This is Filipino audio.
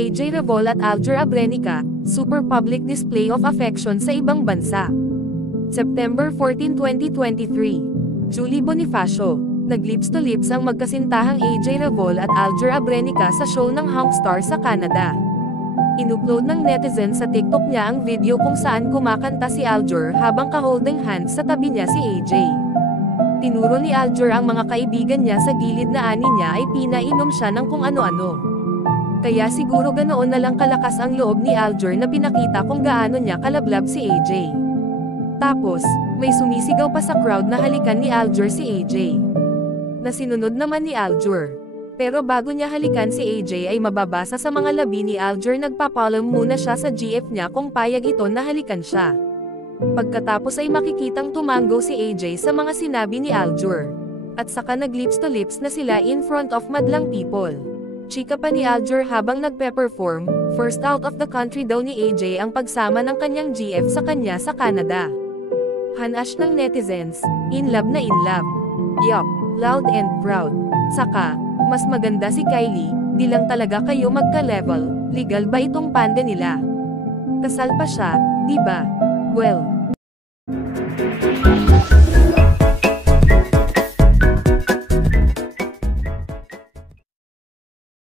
AJ Revol at Aljur Abrenica, super public display of affection sa ibang bansa. September 14, 2023. Julie Bonifacio. Nag-lips to lips ang magkasintahang AJ Revol at Aljur Abrenica sa show ng Hongstar sa Canada. Inupload ng netizen sa TikTok niya ang video kung saan kumakanta si Aljur habang ka-holding hands sa tabi niya si AJ. Tinuro ni Aljur ang mga kaibigan niya sa gilid na ani niya ay pinainom siya ng kung ano-ano. Kaya siguro ganoon na lang kalakas ang loob ni Aljur na pinakita kung gaano niya kalablab si AJ. Tapos, may sumisigaw pa sa crowd na halikan ni Aljur si AJ. Na sinunod naman ni Aljur. Pero bago niya halikan si AJ ay mababasa sa mga labi ni Aljur nagpapaalam muna siya sa GF niya kung payag ito na halikan siya. Pagkatapos ay makikitang tumango si AJ sa mga sinabi ni Aljur. At saka nag-lips to lips na sila in front of madlang people. Chika pa ni Aljur habang nagpe-perform, first out of the country daw ni AJ ang pagsama ng kanyang GF sa kanya sa Canada. Hanash ng netizens, in love na in love. Yup, loud and proud. Saka, mas maganda si Kylie, di lang talaga kayo magka-level, legal ba itong pande nila? Kasal pa siya, di ba? Well,